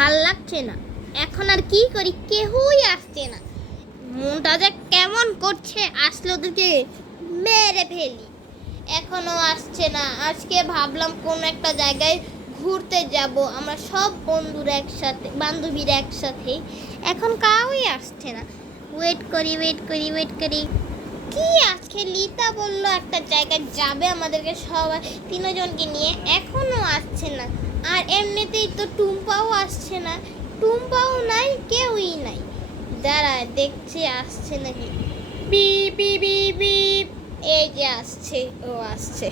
ভাল লাগছে না। এখন আর কি করি, কেউই আসছে না। মনটা যে কেমন করছে, আসলে ওদেরকে মেরে ফেলি। এখনো আসছে না। আজকে ভাবলাম কোন একটা জায়গায় ঘুরতে যাব, আমরা সব বন্ধুরা একসাথে, বান্ধবীরা একসাথে। এখন কাউই আসছে না। ওয়েট করি। কি আজকে লিতা বললো একটা জায়গায় যাবে আমাদেরকে সবাই তিনজনকে নিয়ে, এখনো আসছে না। আর এমনিতেই তো টুম্পাও আসছে না, টুম্পাও নাই, কেউই নাই। দাঁড়া দেখছি আসছে নাকি। বিপ বিপ বিপ বিপ, এই যে আসছে, ও আসছে।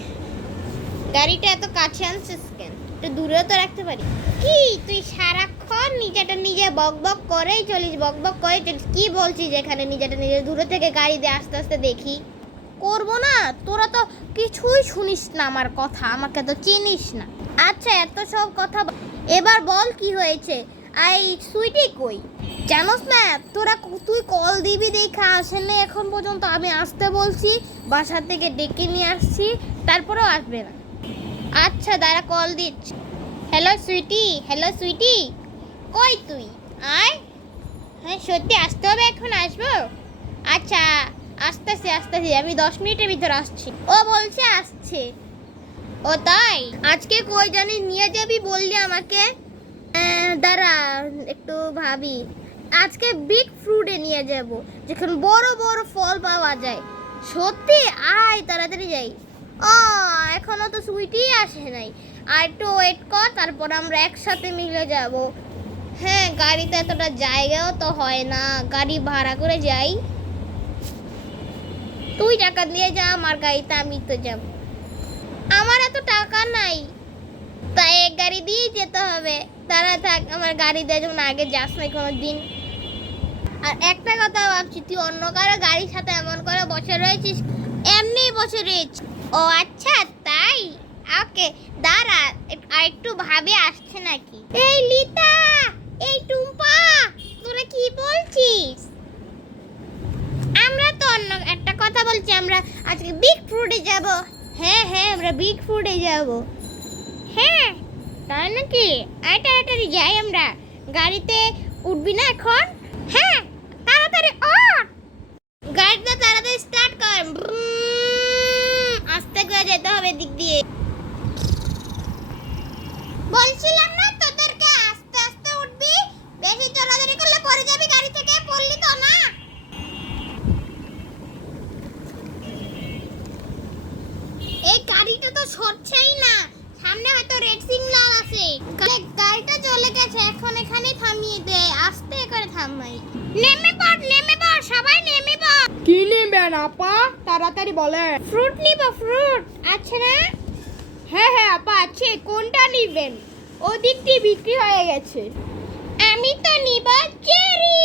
গাড়িটা এত কাছে আনছিস কেন? একটু দূরেও তো রাখতে পারি। কি তুই সারাক্ষণ নিজেটা নিজে বক করেই চলিস, বক করে চলিস। কি বলছিস এখানে নিজেটা নিজে? দূরে থেকে গাড়ি দিয়ে আস্তে আস্তে দেখি। করবো না? তোরা তো কিছুই শুনিস না আমার কথা, আমাকে তো চিনিস না। আচ্ছা এত সব কথা এবার বল কি হয়েছে? আই সুইটি কই? জানোস না তোরা, তুই কল দিবি দেখা আসেনি এখন পর্যন্ত। আমি আসতে বলছি, বাসা থেকে ডেকে নিয়ে আসছি, তারপরেও আসবে না। আচ্ছা দাঁড়া কল দিচ্ছি। হ্যালো সুইটি, কই তুই? আয়। হ্যাঁ সত্যি আসতে হবে, এখন আসবো? আচ্ছা আসতেছি, আমি 10 মিনিটের ভিতর আসছি। ও বলছে আসছে। ও তাই? আজকে কই জানি নিয়ে যাবি বললি আমাকে? দাঁড়া একটু ভাবি। আজকে বিগ ফ্রুটে নিয়ে যাব, যেখানে বড় বড় ফল পাওয়া যায়। সত্যি? আয় তাড়াতাড়ি যাই। ও এখনো তো সুইটি আসে নাই। আর একটু ওয়েট কর, তারপর আমরা একসাথে মিলে যাব। হ্যাঁ গাড়িতে এতটা জায়গাও তো হয় না, গাড়ি ভাড়া করে যাই। তুই টাকা দিয়ে যা, আমার গাড়িতে আমি তো যাব। আমার এত টাকা নাই, তাই এক গাড়ি দিয়েই যেতে হবে। দাঁড়া থাক, আমার গাড়ি দিয়ে যেমন আগে যাস নাই কোনো দিন। আর একটা কথা ভাবছি, তুই অন্য কারো গাড়ির সাথে এমন করে বসে রয়েছিস? এমনি বসে রয়েছিস? ও আচ্ছা তাই, ওকে দাঁড়া আর একটু ভাবে আসছে নাকি। এই লিতা, এই টুম্পা, তোরা কি বলছিস? আমরা তো অন্য একটা কথা বলছি, আমরা আজকে বিগ ফ্রুটে যাব। হ্যাঁ আমরা বিগ ফ্রুটে যাব। হ্যাঁ তাই নাকি? তাড়াতাড়ি যাই আমরা। গাড়িতে উঠবি না এখন? হ্যাঁ তাড়াতাড়ি ওঠ, গাড়িটা তাড়াতাড়ি স্টার্ট কর। আস্তে করে যেতে হবে দিক দিয়ে। বলছিলাম না তোদেরকে আস্তে আস্তে উঠবি, বেশি চলাচলি করলে পড়ে যাবি গাড়ি থেকে। পড়লি তো না? এই গাড়িটা তো সরছেই না, সামনে হয়তো রেড সিগন্যাল আছে। গাড়িটা চলে গেছে, এখন এখানে থামিয়ে দে, আস্তে করে থামাই। নেমে পড় সবাই, নেমে পড়। কি নেবেন আপা? তাড়াতাড়ি বলেন। ফ্রুট নিব, ফ্রুট আছে না? হ্যাঁ আপা আছে। কোনটা নিবেন? ওদিকটি বিক্রি হয়ে গেছে। আমি তো নিব চেরি,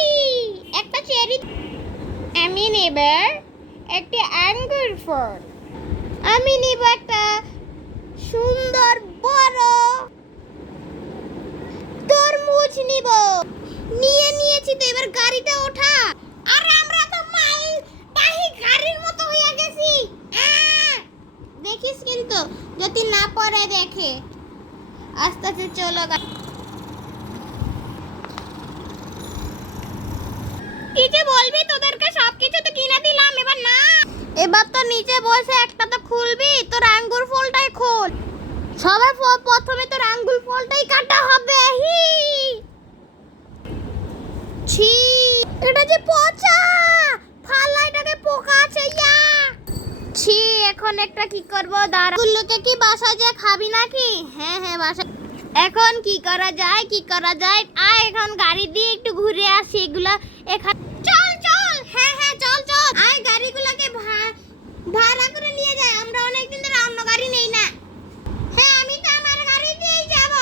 একটা চেরি। আমি নেব একটি আঙ্গুর ফল। আমি নিব একটা সুন্দর বড় তরমুজ নিব। নিয়েছি তো, এবার গাড়িটা ওঠা। আর আমরা তো মালবাহী গাড়ির মতো হয়ে গেছি। দেখিস কিন্তু যদি না পড়ে দেখে। আস্তে আস্তে চলো। কি যে বলবি, তোদেরকে সবকিছু তো কিনে দিলাম, এবার না। এবার তো নিচে বসে একটা তো খুলবি, তোর আঙ্গুর ফলটাই খোল। সবার প্রথমে তোর আঙ্গুর ফলটাই কাটা হবে। ছি, এটা যে পচা, ফালা, এটাকে পোকা আছে। ছি, এখন একটা কি করব? দাঁড়া, গুলোকে কি বাসা যা খাবি নাকি? হ্যাঁ বাসা। এখন কি করা যায়? আয় এখন গাড়ি দিয়ে একটু ঘুরে আসি। এগুলা এখানে চল। হ্যাঁ চল। আয় গাড়িগুলোকে ভাড়া করে নিয়ে যায়, আমরা অনেকদিন ধরে অন্য গাড়ি নেই না। হ্যাঁ আমি তো আমার গাড়ি দিয়েই যাব,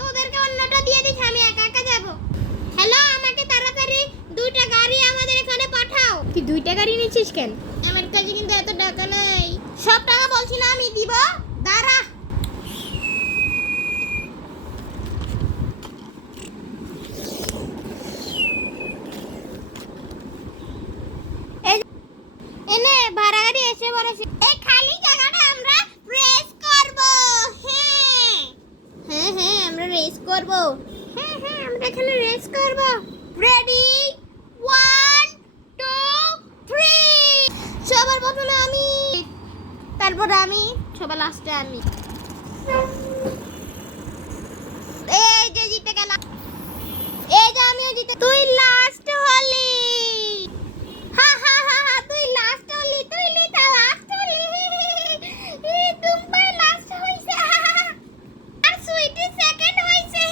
তোদেরকে অন্যটা দিয়ে দিচ্ছি, আমি একা যাব। হ্যালো, আমাকে তাড়াতাড়ি 2টা গাড়ি আমাদের এখানে পাঠাও। কি 2টা গাড়ি নিচ্ছিস কেন? আমার কাছে কিন্তু এত টাকা নাই। সব টাকা বলছি না আমি দিব, দাঁড়া। এনে ভাড়া গাড়ি এসে পড়েছে। এই খালি জায়গাটা আমরা রেস করব। হ্যাঁ আমরা রেস করব। হ্যাঁ আমরা এখানে রেস করব। রেডি 1 2 3 সবার প্রথমে আমি, তারপর আমি, সবার লাস্টে আমি। এই যে জিতে গেলাম, এই যে আমিও জিতে। তুই লাস্ট হলি, হা হা হা হা, তুই লাস্ট হলি, তুই লিটা লাস্ট হলি। টুম্পা লাস্ট হইছে, আর সুইটি সেকেন্ড হইছে।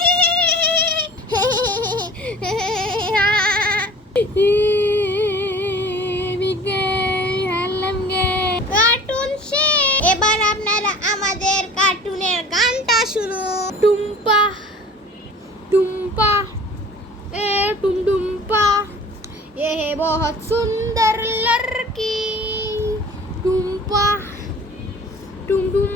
কার্টুন শেষ। এবার আপনারা আমাদের কার্টুনের গানটা শুনুন। টুম্পা टुम्पा ए टुम टुम्पा ये है बहुत सुंदर लड़की टुम्पा टुम टुम